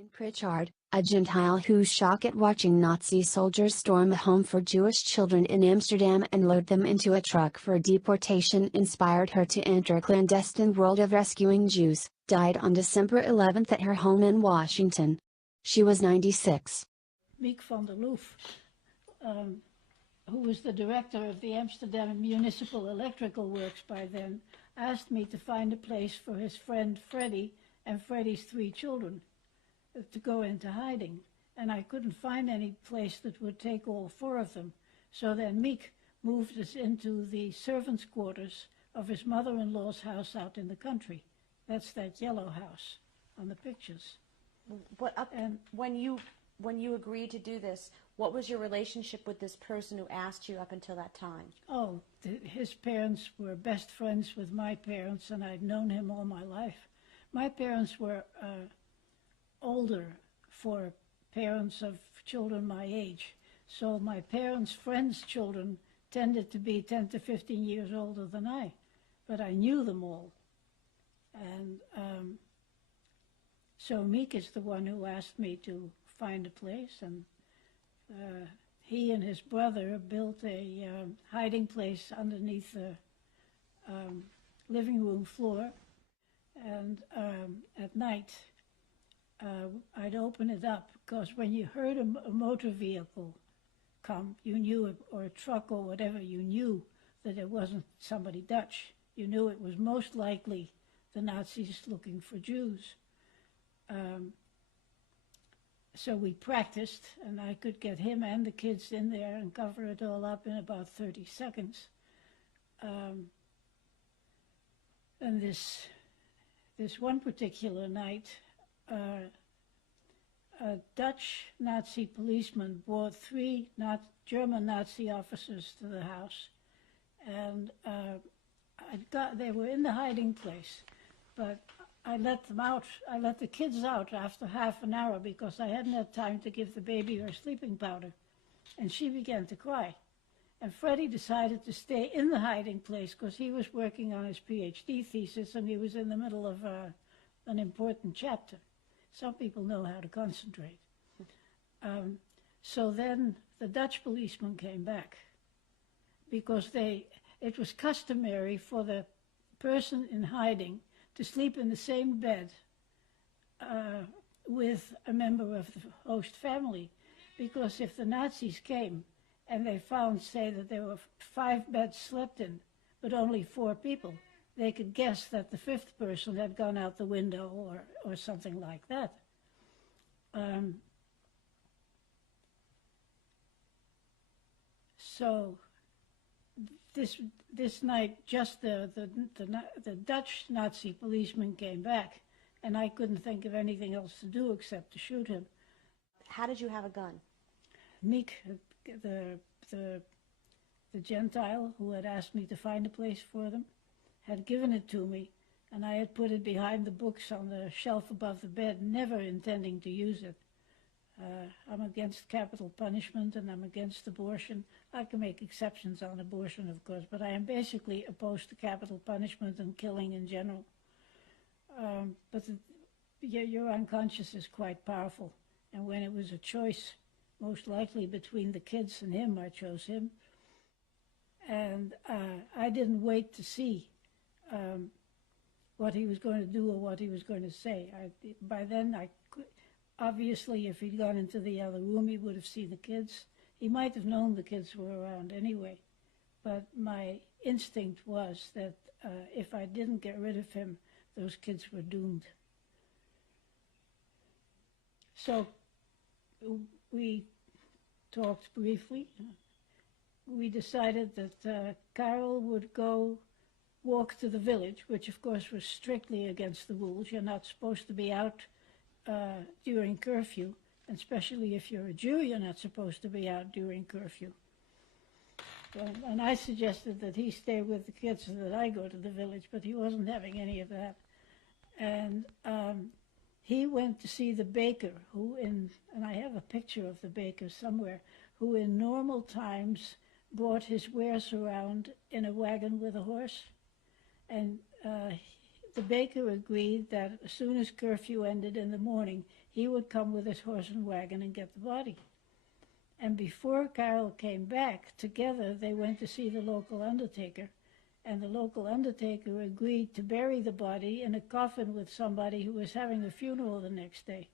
Marion Pritchard, a Gentile whose shock at watching Nazi soldiers storm a home for Jewish children in Amsterdam and load them into a truck for deportation inspired her to enter a clandestine world of rescuing Jews, died on December 11 at her home in Washington. She was 96. Miek van der Loof, who was the director of the Amsterdam Municipal Electrical Works by then, asked me to find a place for his friend Freddie and Freddie's 3 children to go into hiding. And I couldn't find any place that would take all 4 of them. So then Miek moved us into the servants' quarters of his mother-in-law's house out in the country. That's that yellow house on the pictures. When you agreed to do this, what was your relationship with this person who asked you up until that time? Oh, his parents were best friends with my parents, and I'd known him all my life. My parents were older for parents of children my age, so my parents' friends' children tended to be 10 to 15 years older than I, but I knew them all. And so Miek is the one who asked me to find a place, and he and his brother built a hiding place underneath the living room floor, and at night I'd open it up, because when you heard a motor vehicle come, you knew it, or a truck or whatever, you knew that it wasn't somebody Dutch. You knew it was most likely the Nazis looking for Jews. So we practiced, and I could get him and the kids in there and cover it all up in about 30 seconds. And this one particular night, a Dutch Nazi policeman brought 3 German Nazi officers to the house, and they were in the hiding place, but I let them out. I let the kids out after half an hour because I hadn't had time to give the baby her sleeping powder, and she began to cry. And Freddie decided to stay in the hiding place because he was working on his PhD thesis and he was in the middle of an important chapter. Some people know how to concentrate. So then the Dutch policeman came back because it was customary for the person in hiding to sleep in the same bed with a member of the host family, because if the Nazis came and they found, say, that there were 5 beds slept in, but only 4 people, they could guess that the 5th person had gone out the window or something like that. So this night, just the Dutch Nazi policeman came back, and I couldn't think of anything else to do except to shoot him. How did you have a gun? Miek, the Gentile who had asked me to find a place for them, had given it to me, and I had put it behind the books on the shelf above the bed, never intending to use it. I'm against capital punishment and I'm against abortion. I can make exceptions on abortion, of course, but I am basically opposed to capital punishment and killing in general. But your unconscious is quite powerful, and when it was a choice, most likely between the kids and him, I chose him. And I didn't wait to see what he was going to do or what he was going to say. By then, obviously, if he'd gone into the other room, he would have seen the kids. He might have known the kids were around anyway. But my instinct was that if I didn't get rid of him, those kids were doomed. So we talked briefly. We decided that Carol would go walk to the village, which of course was strictly against the rules. You're not supposed to be out during curfew, and especially if you're a Jew, you're not supposed to be out during curfew. And I suggested that he stay with the kids so that I go to the village, but he wasn't having any of that. And he went to see the baker, and I have a picture of the baker somewhere, who in normal times brought his wares around in a wagon with a horse. And the baker agreed that as soon as curfew ended in the morning, he would come with his horse and wagon and get the body. And before Carol came back, together they went to see the local undertaker, and the local undertaker agreed to bury the body in a coffin with somebody who was having a funeral the next day.